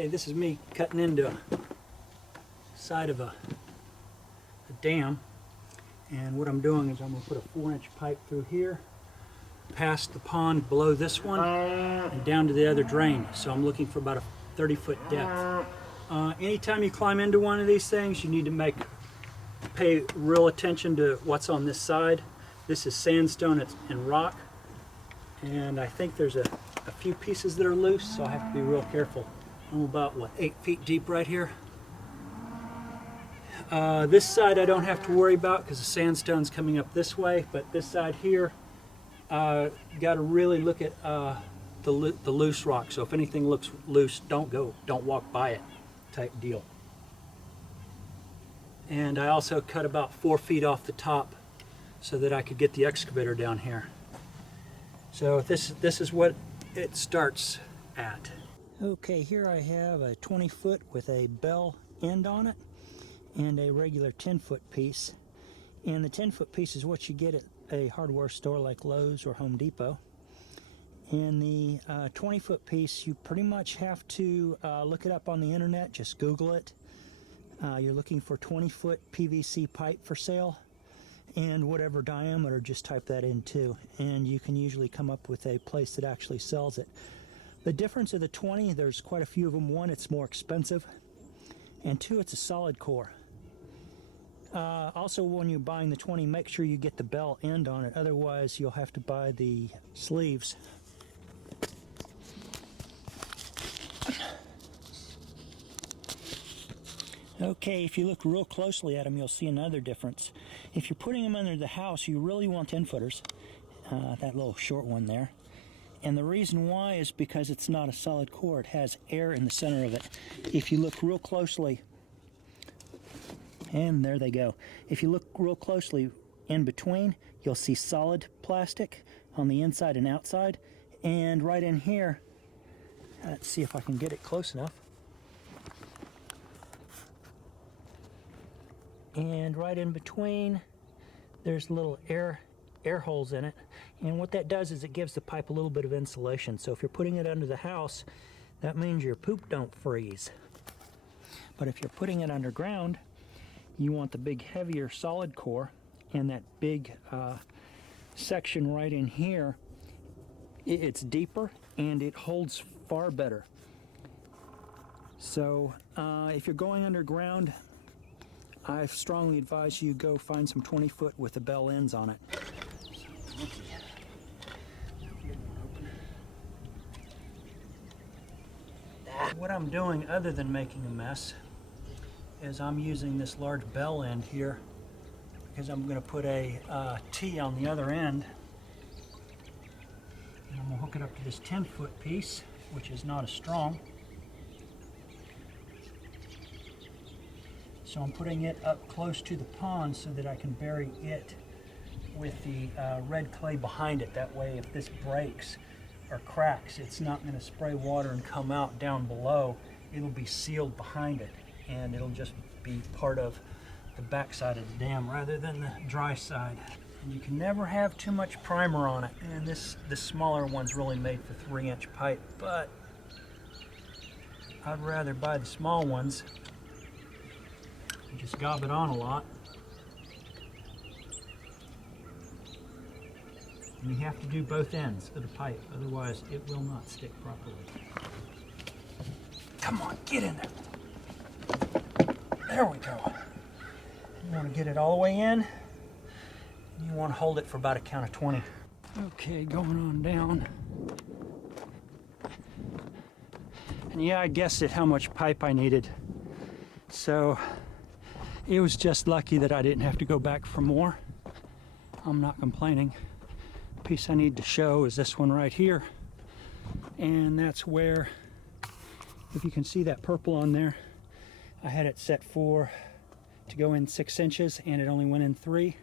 Okay, this is me cutting into a side of a dam, and what I'm doing is I'm going to put a 4-inch pipe through here, past the pond below this one, and down to the other drain. So I'm looking for about a 30-foot depth. Anytime you climb into one of these things, you need to pay real attention to what's on this side. This is sandstone and rock, and I think there's a few pieces that are loose, so I have to be real careful. I'm about, 8 feet deep right here. This side I don't have to worry about because the sandstone's coming up this way, but this side here, you got to really look at the loose rock. So if anything looks loose, don't walk by it, type deal. And I also cut about 4 feet off the top so that I could get the excavator down here. So this is what it starts at. Okay, here I have a 20-foot with a bell end on it and a regular 10-foot piece. And the 10-foot piece is what you get at a hardware store like Lowe's or Home Depot. And the 20-foot piece, you pretty much have to look it up on the internet, just Google it. You're looking for 20-foot PVC pipe for sale, and whatever diameter, just type that in too. And you can usually come up with a place that actually sells it. The difference of the 20, there's quite a few of them. One, it's more expensive, and two, it's a solid core. Also, when you're buying the 20, make sure you get the bell end on it. Otherwise, you'll have to buy the sleeves. Okay, if you look real closely at them, you'll see another difference. If you're putting them under the house, you really want 10-footers, that little short one there. And the reason why is because it's not a solid core. It has air in the center of it. If you look real closely, and there they go. If you look real closely in between, you'll see solid plastic on the inside and outside. And right in here, let's see if I can get it close enough. And right in between, there's little air holes in it. And what that does is it gives the pipe a little bit of insulation. So if you're putting it under the house, that means your poop don't freeze. But if you're putting it underground, you want the big heavier solid core, and that big section right in here, it's deeper and it holds far better. So if you're going underground, I strongly advise you go find some 20-foot with the bell ends on it. What I'm doing, other than making a mess, is I'm using this large bell end here because I'm going to put a T on the other end. And I'm going to hook it up to this 10-foot piece, which is not as strong. So I'm putting it up close to the pond so that I can bury it with the red clay behind it. That way, if this breaks or cracks, it's not going to spray water and come out down below. It'll be sealed behind it, and it'll just be part of the backside of the dam rather than the dry side. And you can never have too much primer on it. And this smaller one's really made for 3-inch pipe, but I'd rather buy the small ones. You just gob it on a lot. And you have to do both ends of the pipe, otherwise it will not stick properly. Come on, get in there. There we go. You want to get it all the way in. You want to hold it for about a count of 20. Okay, going on down. And yeah, I guessed at how much pipe I needed. So it was just lucky that I didn't have to go back for more. I'm not complaining. The piece I need to show is this one right here. And that's where, if you can see that purple on there, I had it set to go in 6 inches, and it only went in 3.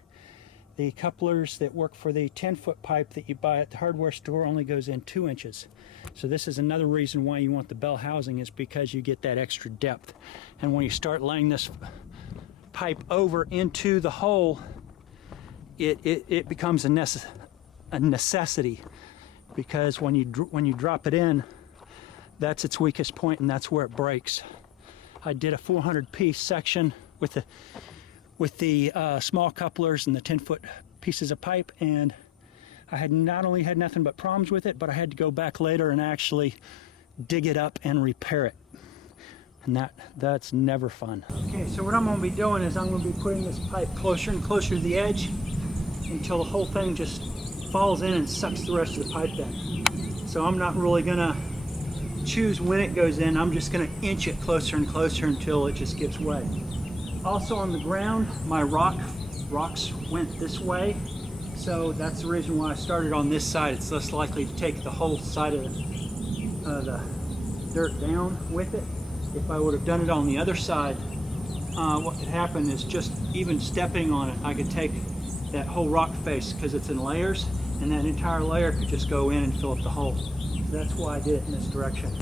The couplers that work for the 10-foot pipe that you buy at the hardware store only goes in 2 inches. So this is another reason why you want the bell housing, is because you get that extra depth. And when you start laying this pipe over into the hole, it becomes a necessity, because when you drop it in, that's its weakest point, and that's where it breaks. I did a 400-piece section with the small couplers and the 10-foot pieces of pipe, and I had not only had nothing but problems with it, but I had to go back later and actually dig it up and repair it. And that's never fun. Okay, so what I'm going to be doing is I'm going to be putting this pipe closer and closer to the edge until the whole thing just falls in and sucks the rest of the pipe in. So I'm not really going to choose when it goes in. I'm just going to inch it closer and closer until it just gives way. Also on the ground, my rocks went this way. So that's the reason why I started on this side. It's less likely to take the whole side of the dirt down with it. If I would have done it on the other side, what could happen is just even stepping on it, I could take that whole rock face, because it's in layers, and that entire layer could just go in and fill up the hole. So that's why I did it in this direction.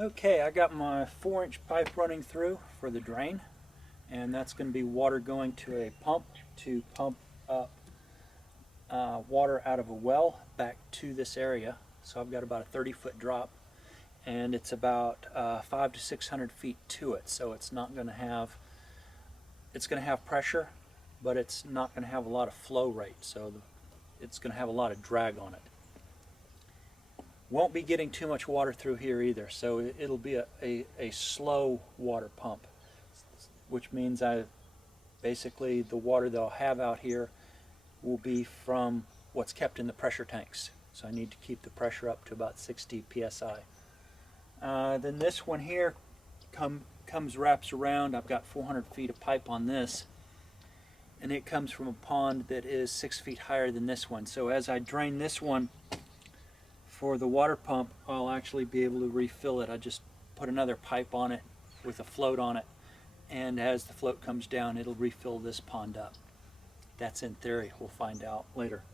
Okay, I got my 4-inch pipe running through for the drain, and that's going to be water going to a pump to pump up water out of a well back to this area. So I've got about a 30-foot drop, and it's about 500 to 600 feet to it. So it's not going to have, it's going to have pressure, but it's not going to have a lot of flow rate. So it's going to have a lot of drag on it. Won't be getting too much water through here either, so it'll be a slow water pump, which means basically the water that I'll have out here will be from what's kept in the pressure tanks. So I need to keep the pressure up to about 60 psi. Then this one here wraps around. I've got 400 feet of pipe on this, and it comes from a pond that is 6 feet higher than this one. So as I drain this one for the water pump, I'll actually be able to refill it. I just put another pipe on it with a float on it, and as the float comes down, it'll refill this pond up. That's in theory. We'll find out later.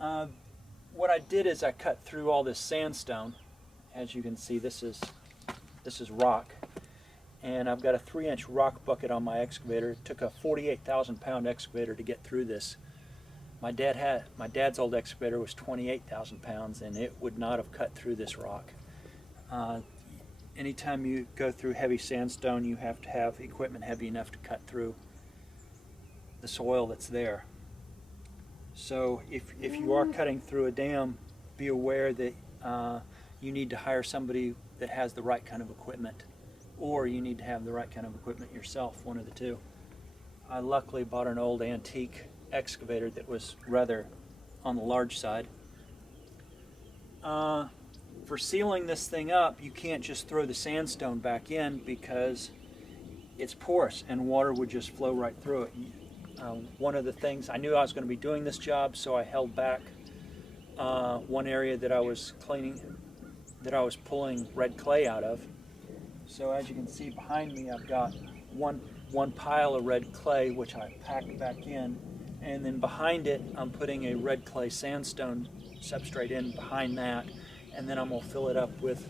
What I did is I cut through all this sandstone. As you can see, this is rock, and I've got a 3-inch rock bucket on my excavator. It took a 48,000 pound excavator to get through this. My dad's old excavator was 28,000 pounds, and it would not have cut through this rock. Anytime you go through heavy sandstone, you have to have equipment heavy enough to cut through the soil that's there. So if you are cutting through a dam, be aware that you need to hire somebody that has the right kind of equipment, or you need to have the right kind of equipment yourself, one of the two. I luckily bought an old antique excavator that was rather on the large side. For sealing this thing up, you can't just throw the sandstone back in because it's porous and water would just flow right through it. One of the things, I knew I was going to be doing this job, so I held back one area that I was cleaning, that I was pulling red clay out of. So as you can see behind me, I've got one pile of red clay, which I packed back in. And then behind it, I'm putting a red clay sandstone substrate in behind that, and then I'm going to fill it up with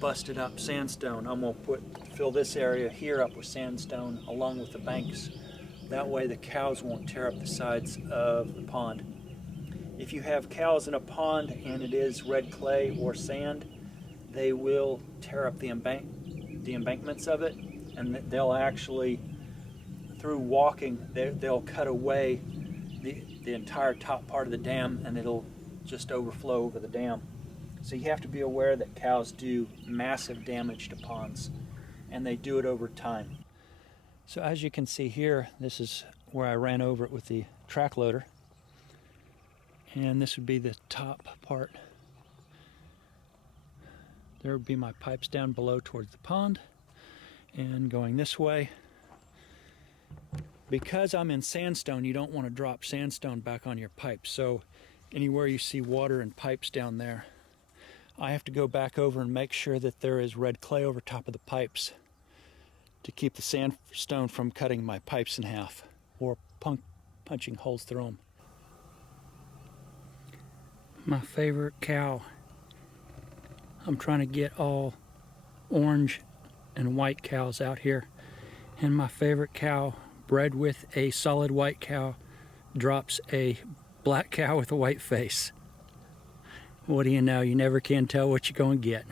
busted up sandstone. I'm going to fill this area here up with sandstone along with the banks. That way the cows won't tear up the sides of the pond. If you have cows in a pond and it is red clay or sand, they will tear up the embankments of it, and they'll actually, through walking, they'll cut away the entire top part of the dam, and it'll just overflow over the dam. So you have to be aware that cows do massive damage to ponds, and they do it over time. So as you can see here, this is where I ran over it with the track loader, and this would be the top part. There would be my pipes down below towards the pond, and going this way. Because I'm in sandstone, you don't want to drop sandstone back on your pipes. So anywhere you see water and pipes down there, I have to go back over and make sure that there is red clay over top of the pipes to keep the sandstone from cutting my pipes in half or punching holes through them. My favorite cow. I'm trying to get all orange and white cows out here. And my favorite cow, bred with a solid white cow, drops a black cow with a white face. What do you know? You never can tell what you're going to get.